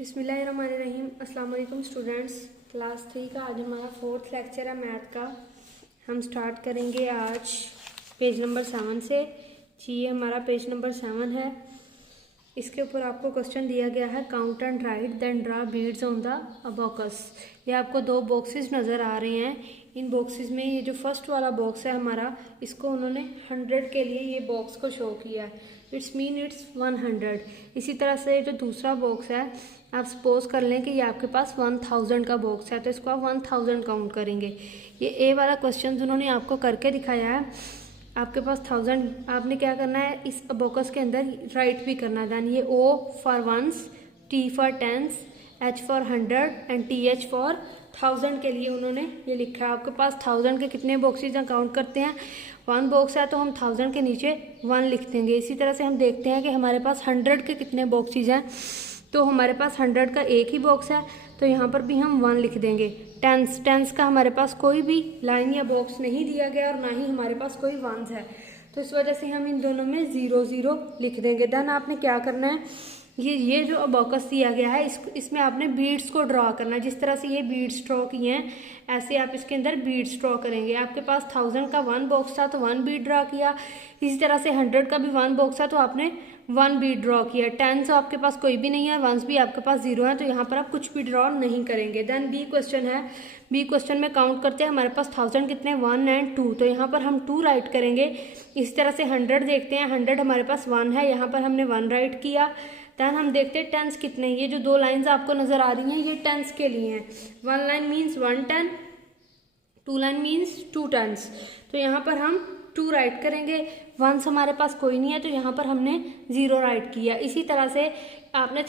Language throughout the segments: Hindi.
बिस्मिल्लाहिर्रहमानिर्रहीम। अस्सलाम वालेकुम स्टूडेंट्स। क्लास 3 का आज हमारा 4th लेक्चर है मैथ का। हम स्टार्ट करेंगे आज पेज नंबर 7 से। जी, ये हमारा पेज नंबर 7 है। इसके ऊपर आपको क्वेश्चन दिया गया है count and write then draw beads on the abacus. ये आपको दो बॉक्सेस नज़र आ रहे हैं। इन बॉक्सेस में ये जो फर्स्ट वाला बॉक्स है हमारा, इसको उन्होंने 100 के लिए ये बॉक्स को शो किया है। इट्स 100। इसी तरह से जो दूसरा बॉक्स है, आप सपोज कर लें कि ये आपके पास 1000 का बॉक्स है, तो इसको आप 1000 काउंट करेंगे। ये ए वाला क्वेश्चन उन्होंने आपको करके दिखाया है। आपके पास 1000, आपने क्या करना है इस अबॉकस के अंदर राइट भी करना है। दैन ये O for ones, T for tens, H for 100 and TH for 1000 के लिए उन्होंने ये लिखा है। आपके पास 1000 के कितने बॉक्सेज हैं काउंट करते हैं। 1 बॉक्स है तो हम 1000 के नीचे 1 लिख देंगे। इसी तरह से हम देखते हैं कि हमारे पास 100 के कितने बॉक्सेज हैं। तो हमारे पास 100 का एक ही बॉक्स है, तो यहाँ पर भी हम 1 लिख देंगे। टेंस का हमारे पास कोई भी लाइन या बॉक्स नहीं दिया गया और ना ही हमारे पास कोई वंस है, तो इस वजह से हम इन दोनों में 0 0 लिख देंगे। देन आपने क्या करना है, ये जो अबॉकस दिया गया है इसमें आपने बीड्स को ड्रॉ करना है। जिस तरह से ये बीड्स ड्रॉ किए हैं, ऐसे आप इसके अंदर बीड्स ड्रॉ करेंगे। आपके पास 1000 का 1 बॉक्स था तो 1 बीड ड्रॉ किया। इसी तरह से 100 का भी 1 बॉक्स था तो आपने 1 बीड ड्रॉ किया। 10 तो आपके पास कोई भी नहीं है, 1s भी आपके पास 0 है, तो यहाँ पर आप कुछ भी ड्रॉ नहीं करेंगे। देन बी क्वेश्चन है। बी क्वेश्चन में काउंट करते हैं, हमारे पास 1000 कितने 1 एंड 2, तो यहाँ पर हम 2 राइट करेंगे। इस तरह से 100 देखते हैं, 100 हमारे पास 1 है, यहाँ पर हमने 1 राइट किया। देन हम देखते हैं टेंस कितने। ये जो 2 लाइन्स आपको नजर आ रही हैं ये टेंस के लिए हैं। 1 line means 1 10, 2 line means 2 tens, तो यहाँ पर हम 2 राइट करेंगे। 1s हमारे पास कोई नहीं है तो यहाँ पर हमने 0 राइट किया। इसी तरह से आपने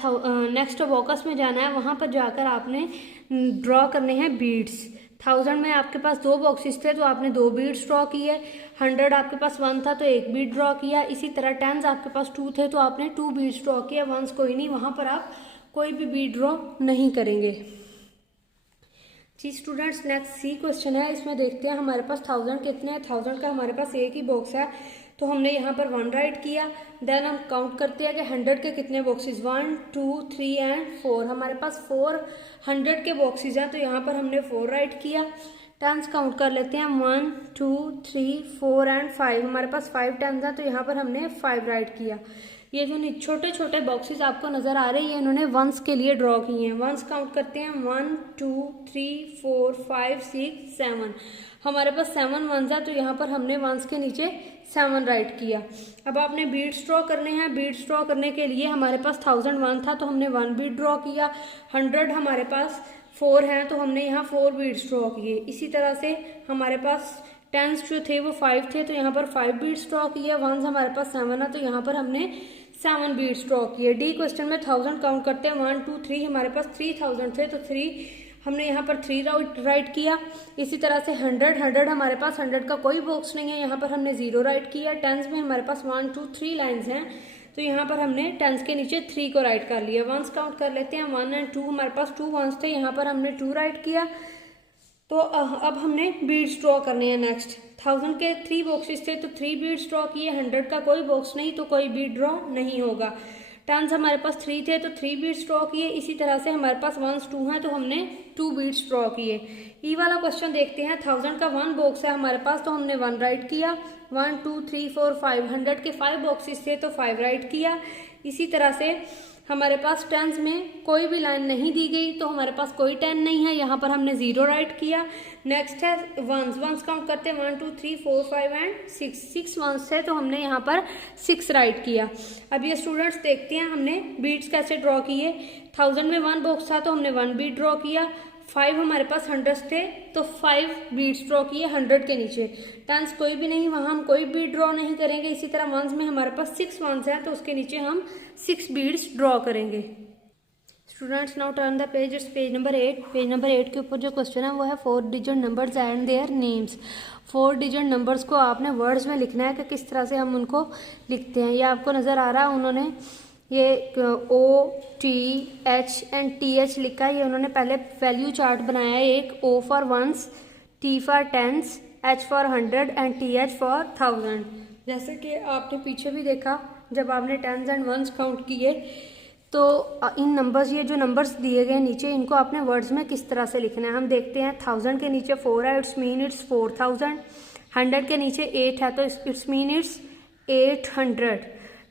नेक्स्ट बॉक्स में जाना है, वहाँ पर जाकर आपने ड्रॉ करने हैं बीड्स। 1000 में आपके पास 2 बॉक्सेस थे तो आपने 2 बीड्स ड्रॉ किए। 100 आपके पास 1 था तो 1 बीड ड्रॉ किया। इसी तरह 10s आपके पास 2 थे तो आपने 2 बीड्स ड्रॉ किया। 1s कोई नहीं, वहाँ पर आप कोई भी बीड ड्रॉ नहीं करेंगे। जी स्टूडेंट्स, नेक्स्ट सी क्वेश्चन है। इसमें देखते हैं हमारे पास 1000 कितने हैं। 1000 का हमारे पास एक ही बॉक्स है, तो हमने यहाँ पर 1 राइट किया। देन हम काउंट करते हैं कि 100 के कितने बॉक्सेस, 1 2 3 एंड 4। हमारे पास 400 के बॉक्सेस हैं, तो यहाँ पर हमने 4 राइट किया। टेंस काउंट कर लेते हैं, 1 2 3 4 एंड 5। हमारे पास 5 टेंस हैं, तो यहाँ पर हमने 5 राइट किया। ये जो छोटे छोटे बॉक्सेस आपको नजर आ रहे हैं, ये इन्होंने 1s के लिए ड्रॉ किए हैं। 1s काउंट करते हैं, 1 2 3 4 5 6 7। हमारे पास 7 1s है, तो यहाँ पर हमने 1s के नीचे 7 राइट किया। अब आपने बीड्स ड्रॉ करने हैं। बीड्स ड्रॉ करने के लिए हमारे पास 1001 था तो हमने 1 बीड ड्रॉ किया। 100 हमारे पास 4 हैं, तो हमने यहाँ 4 बीड्स ड्रॉ किए। इसी तरह से हमारे पास 10s जो थे वो 5 थे, तो यहाँ पर 5 बीड्स ड्रॉ किए। 1s हमारे पास 7 है, तो यहाँ पर हमने 7 बीड्स ड्रॉ किए। डी क्वेश्चन में 1000 काउंट करते हैं, 1 2 3। हमारे पास 3000 थे, तो 3 हमने यहाँ पर 3 राइट किया। इसी तरह से 100 हमारे पास 100 का कोई बॉक्स नहीं है, यहाँ पर हमने 0 राइट किया। 10s में हमारे पास 1 2 3 लाइन्स हैं, तो यहाँ पर हमने 10s के नीचे 3 को राइट कर लिया। 1s काउंट कर लेते हैं, 1 एंड 2। हमारे पास 2 1s थे, यहाँ पर हमने 2 राइट किया। तो अब हमने बीड्स ड्रॉ करने हैं। नेक्स्ट 1000 के 3 बॉक्सेस थे, तो 3 बीड्स ड्रॉ किए। 100 का कोई बॉक्स नहीं, तो कोई बीड ड्रॉ नहीं होगा। 10s हमारे पास 3 थे, तो 3 बीड्स ड्रॉ किए। इसी तरह से हमारे पास 1s 2 हैं, तो हमने 2 बीड्स ड्रॉ किए। ई वाला क्वेश्चन देखते हैं। 1000 का 1 बॉक्स है हमारे पास, तो हमने 1 राइट किया। 1 2 3 4 5। 100 के 5 बॉक्सेस थे, तो 5 राइट किया। इसी तरह से हमारे पास 10s में कोई भी लाइन नहीं दी गई, तो हमारे पास कोई 10 नहीं है, यहाँ पर हमने 0 राइट किया। नेक्स्ट है 1s काउंट करते हैं, 1 2 3 4 5 एंड 6 1s है, तो हमने यहाँ पर 6 राइट किया। अब ये स्टूडेंट्स देखते हैं हमने बीड्स कैसे ड्रॉ किए। 1000 में 1 बॉक्स था, तो हमने 1 बीड ड्रॉ किया। 5 हमारे पास 100 थे, तो 5 बीड्स ड्रॉ किए 100 के नीचे। 10s कोई भी नहीं, वहाँ हम कोई बीड ड्रॉ नहीं करेंगे। इसी तरह 1s में हमारे पास 6 1s हैं, तो उसके नीचे हम 6 बीड्स ड्रॉ करेंगे। Students now turn the page, it's page number 8। Page number 8 के ऊपर जो क्वेश्चन है वो है 4 digit numbers and their names. 4 digit numbers को आपने वर्ड्स में लिखना है कि किस तरह से हम उनको लिखते हैं। ये आपको नज़र आ रहा है, उन्होंने ये O T H and TH लिखा है। ये उन्होंने पहले वैल्यू चार्ट बनाया है। एक O for 1s, T for 10s, H for 100 and TH for 1000। जैसे कि आपने पीछे भी देखा, जब आपने 10s एंड 1s काउंट किए तो इन नंबर्स, ये जो नंबर्स दिए गए नीचे, इनको आपने वर्ड्स में किस तरह से लिखना है हम देखते हैं। 1000 के नीचे 4 है, इट्स मीन इट्स 4000। 100 के नीचे 8 है तो इट्स मीन इट्स 800।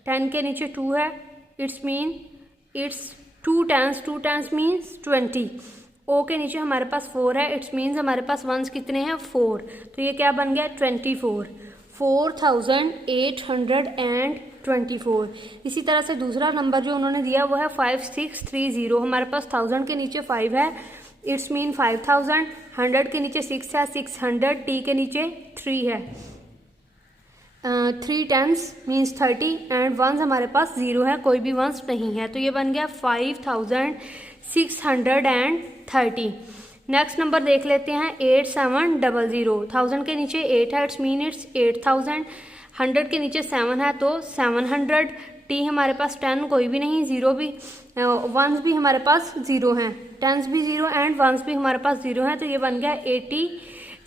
10 के नीचे 2 है, it's mean it's 2 times 2 times means 20। ओ के नीचे हमारे पास 4 है, इट्स मीन्स हमारे पास वंस कितने हैं 4, तो ये क्या बन गया 24, 4824। इसी तरह से दूसरा नंबर जो उन्होंने दिया वो है 5630। हमारे पास 1000 के नीचे 5 है, इट्स मीन 5000। 100 के नीचे 6 है, 600। टी के नीचे 3 है, 3 टाइम्स मीन्स 30 एंड वंस हमारे पास 0 है, कोई भी वंस नहीं है, तो ये बन गया 5630। नेक्स्ट नंबर देख लेते हैं 8700। 1000 के नीचे 8 है, इट्स मीन इट्स 8000। 100 के नीचे 7 है तो 700। टी हमारे पास 10 कोई भी नहीं, 0 भी, वंस भी हमारे पास 0 हैं, टेंस भी 0 एंड वंस भी हमारे पास 0 है, तो ये बन गया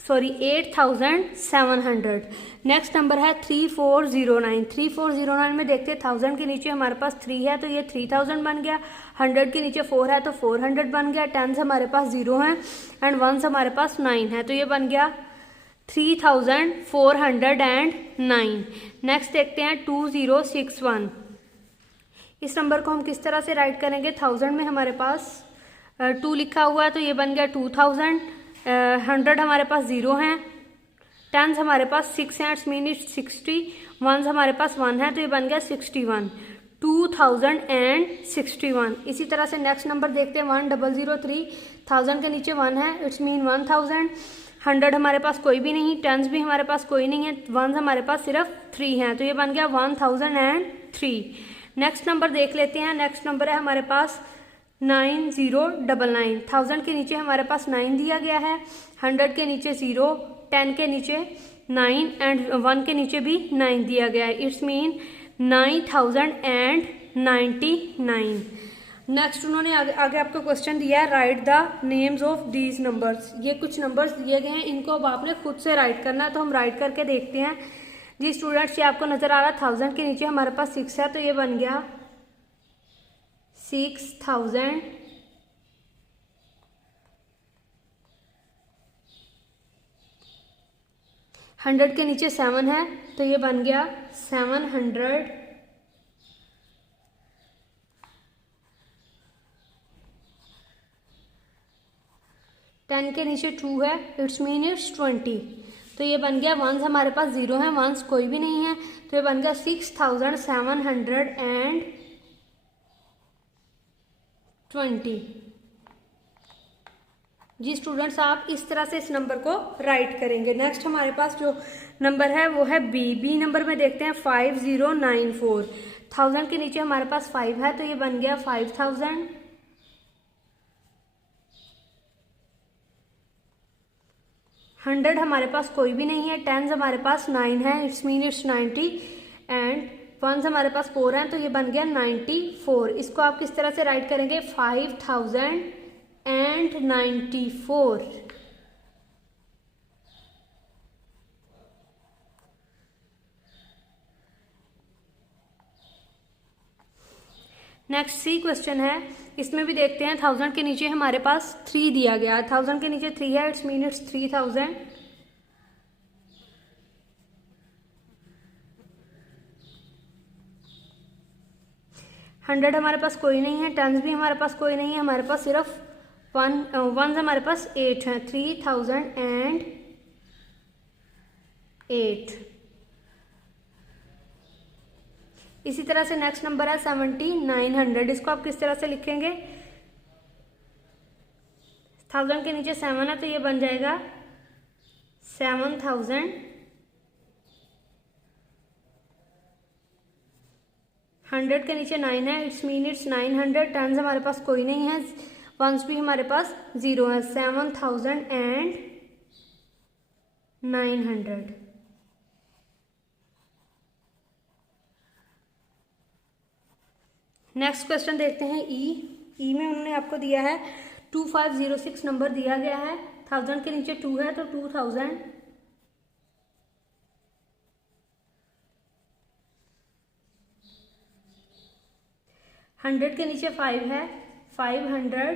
8700। नेक्स्ट नंबर है 3409। 3409 में देखते हैं 1000 के नीचे हमारे पास 3 है तो ये 3000 बन गया। 100 के नीचे 4 है तो 400 बन गया। टेंस हमारे पास 0 है एंड वंस हमारे पास 9 है, तो ये बन गया 3409। नेक्स्ट देखते हैं 2061। इस नंबर को हम किस तरह से राइट करेंगे। 1000 में हमारे पास 2 लिखा हुआ है तो ये बन गया 2000। 100 हमारे पास 0 है, टेंस हमारे पास 6 है, इट्स मीन इट्स 60। वंस हमारे पास 1 है तो ये बन गया 61, 2061। इसी तरह से नेक्स्ट नंबर देखते हैं 1003। 1000 के नीचे 1 है, इट्स मीन 1000। 100 हमारे पास कोई भी नहीं, टेंस भी हमारे पास कोई नहीं है, वंस हमारे पास सिर्फ 3 है, तो ये बन गया 1003। नेक्स्ट नंबर देख लेते हैं। नेक्स्ट नंबर है हमारे पास 9099। 1000 के नीचे हमारे पास 9 दिया गया है, 100 के नीचे 0, 10 के नीचे 9 एंड 1 के नीचे भी 9 दिया गया है, इट्स मीन 9099। नेक्स्ट उन्होंने आगे आपको क्वेश्चन दिया है right the names of these numbers. ये कुछ नंबर्स दिए गए हैं, इनको अब आपने खुद से राइट करना है, तो हम राइट करके देखते हैं। जी स्टूडेंट्स, ये आपको नजर आ रहा है 1000 के नीचे हमारे पास 6 है तो ये बन गया 6000। 100 के नीचे 7 है तो ये बन गया 700। 10 के नीचे 2 है, इट्स मीन इट्स 20, तो ये बन गया वंस हमारे पास 0 है, वंस कोई भी नहीं है, तो ये बन गया 6720। जी स्टूडेंट्स, आप इस तरह से इस नंबर को राइट करेंगे। नेक्स्ट हमारे पास जो नंबर है वो है बी नंबर में देखते हैं 5094। 1000 के नीचे हमारे पास 5 है तो ये बन गया 5000। 100 हमारे पास कोई भी नहीं है, टेंस हमारे पास 9 है, it's mean it's 90 and ones हमारे पास 4 है तो ये बन गया 94। इसको आप किस तरह से राइट करेंगे 5094। नेक्स्ट सी क्वेश्चन है, इसमें भी देखते हैं 1000 के नीचे हमारे पास 3 दिया गया है। 1000 के नीचे 3 है, इट्स मीन इट्स 3000। 100 हमारे पास कोई नहीं है, टेंस भी हमारे पास कोई नहीं है, हमारे पास सिर्फ वंस हमारे पास 8 है, 3008। इसी तरह से नेक्स्ट नंबर है 7900। इसको आप किस तरह से लिखेंगे 1000 के नीचे 7 है तो ये बन जाएगा 7000। 100 के नीचे 9 है, इट्स मीन इट्स 900। टेंस हमारे पास कोई नहीं है, वंस भी हमारे पास 0 है, 7900। नेक्स्ट क्वेश्चन देखते हैं ई में उन्होंने आपको दिया है 2506 नंबर दिया गया है। 1000 के नीचे 2 है तो 2000। 100 के नीचे 5 है, 500,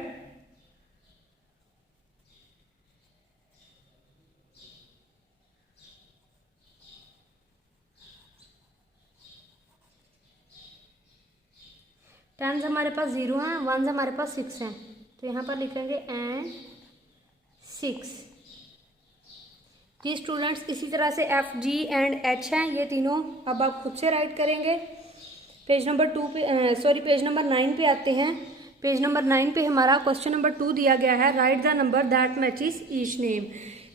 टेंस हमारे पास 0 हैं, वंस हमारे पास 6 हैं, तो यहाँ पर लिखेंगे एंड 6। ये स्टूडेंट्स इसी तरह से F, G एंड H हैं, ये तीनों अब आप खुद से राइट करेंगे। पेज नंबर 9 पे आते हैं। पेज नंबर 9 पे हमारा क्वेश्चन नंबर 2 दिया गया है, right the number that matches each name.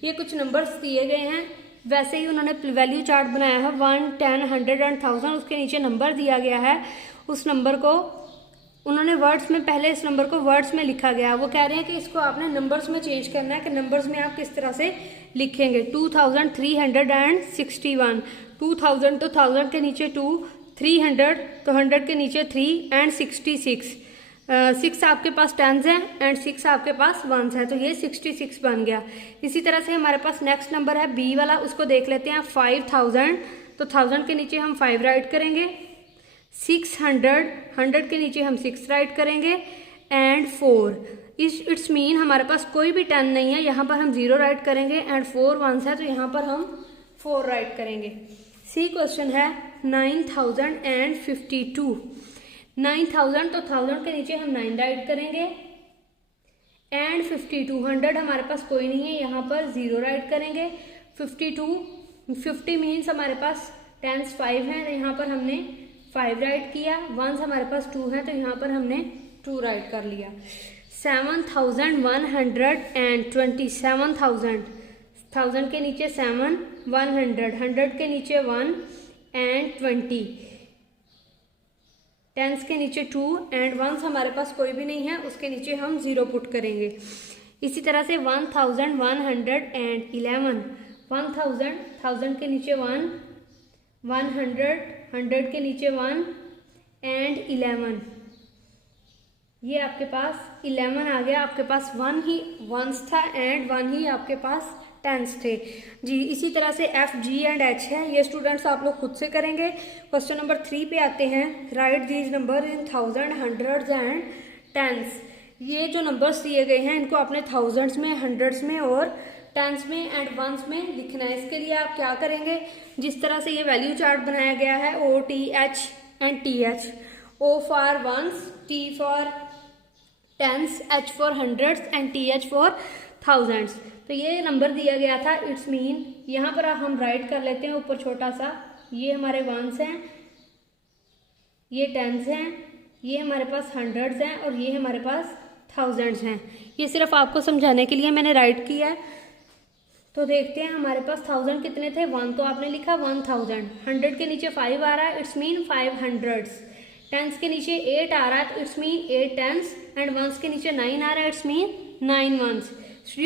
ये कुछ नंबर्स दिए गए हैं, वैसे ही उन्होंने वैल्यू चार्ट बनाया है 1, 10, 100 एंड 1000, उसके नीचे नंबर दिया गया है, उस नंबर को उन्होंने वर्ड्स में, पहले इस नंबर को वर्ड्स में लिखा गया, वो कह रहे हैं कि इसको आपने नंबर्स में चेंज करना है कि नंबर्स में आप किस तरह से लिखेंगे। 2361, 2000 तो 1000 के नीचे 2, 300 तो 100 के नीचे 3 एंड 66, 6 आपके पास टेंस है एंड 6 आपके पास वंस है, तो ये 66 बन गया। इसी तरह से हमारे पास नेक्स्ट नंबर है बी वाला, उसको देख लेते हैं। 5000 तो 1000 के नीचे हम 5 राइट करेंगे, 600, 100 के नीचे हम 6 राइट करेंगे एंड 4। इट्स मीन हमारे पास कोई भी 10 नहीं है, यहाँ पर हम 0 राइट करेंगे एंड 4 वंस है, तो यहाँ पर हम 4 राइट करेंगे। सी क्वेश्चन है 9052, 9000 तो 1000 के नीचे हम 9 राइट करेंगे एंड 52, 100 हमारे पास कोई नहीं है, यहाँ पर 0 राइट करेंगे। 50 मीन्स हमारे पास टेंस 5 है, तो यहाँ पर हमने 5 राइट किया। वंस हमारे पास 2 है, तो यहाँ पर हमने 2 राइट कर लिया। 7120, 1000 के नीचे 7, 100 के नीचे 1 एंड 20, टेंस के नीचे 2 एंड वंस हमारे पास कोई भी नहीं है, उसके नीचे हम 0 पुट करेंगे। इसी तरह से 1111, 1000 के नीचे 1, 100 के नीचे 1 एंड 11, ये आपके पास 11 आ गया। आपके पास 1 ही वंस था एंड 1 ही आपके पास टेंस थे जी। इसी तरह से F, G एंड H है, ये स्टूडेंट्स आप लोग खुद से करेंगे। क्वेश्चन नंबर 3 पे आते हैं, right these number in 1000, 100 and tens. ये जो नंबर्स दिए गए हैं इनको आपने थाउजेंड्स में, हंड्रेड्स में और टेंस में एंड वंस में लिखना है। इसके लिए आप क्या करेंगे, जिस तरह से ये वैल्यू चार्ट बनाया गया है, O, T, H and TH, O for ones, T for tens, H for hundreds and TH for thousands. तो ये नंबर दिया गया था, इट्स मीन यहाँ पर हम राइट कर लेते हैं ऊपर छोटा सा, ये हमारे वंस हैं, ये टेंस हैं, ये हमारे पास हंड्रेड्स हैं और ये हमारे पास थाउजेंड्स हैं। ये सिर्फ आपको समझाने के लिए मैंने राइट किया है। तो देखते हैं हमारे पास 1000 कितने थे, 1 तो आपने लिखा 1000, 100 के नीचे 5 आ रहा है, इट्स मीन 500, टेंस के नीचे 8 आ रहा है, तो it's mean 8 tens and ones के नीचे 9 आ रहा है, इट्स मीन 9 वंस।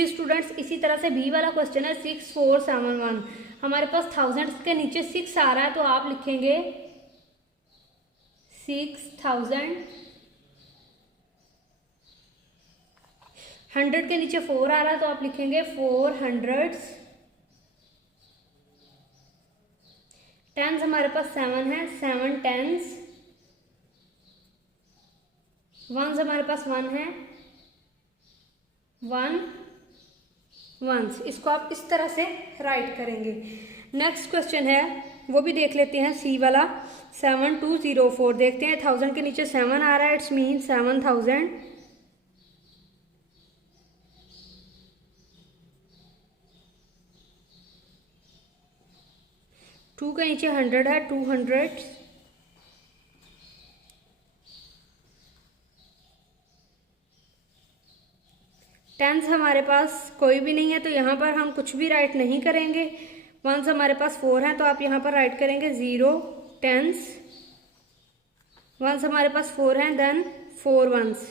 स्टूडेंट्स इसी तरह से बी वाला क्वेश्चन है 6471, हमारे पास 1000 के नीचे 6 आ रहा है, तो आप लिखेंगे 6000, 100 के नीचे 4 आ रहा है, तो आप लिखेंगे 400, टेंस हमारे पास 7 है, 7 टेंस, वंस हमारे पास 1 है, 1 वंस। इसको आप इस तरह से राइट करेंगे। नेक्स्ट क्वेश्चन है वो भी देख लेते हैं, सी वाला 7204, देखते हैं 1000 के नीचे 7 आ रहा है, इट्स मीन 7000, 2 के नीचे 100 है, 200, टेंस हमारे पास कोई भी नहीं है, तो यहाँ पर हम कुछ भी राइट नहीं करेंगे। वंस हमारे पास 4 है, तो आप यहाँ पर राइट करेंगे 0 टेंस, वंस हमारे पास 4 है, देन 4 वंस।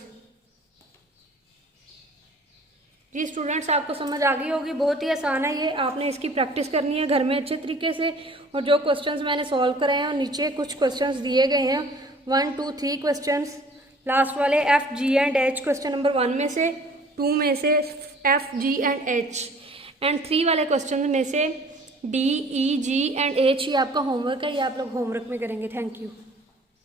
जी स्टूडेंट्स आपको समझ आ गई होगी, बहुत ही आसान है ये, आपने इसकी प्रैक्टिस करनी है घर में अच्छे तरीके से। और जो क्वेश्चंस मैंने सॉल्व करे हैं और नीचे कुछ क्वेश्चंस दिए गए हैं, 1, 2, 3 क्वेश्चंस, लास्ट वाले F, G and H, question number 1 में से, 2 में से F, G and H and 3 वाले क्वेश्चन में से D, E, G and H। ये आपका होमवर्क है, ये आप लोग होमवर्क में करेंगे। Thank you.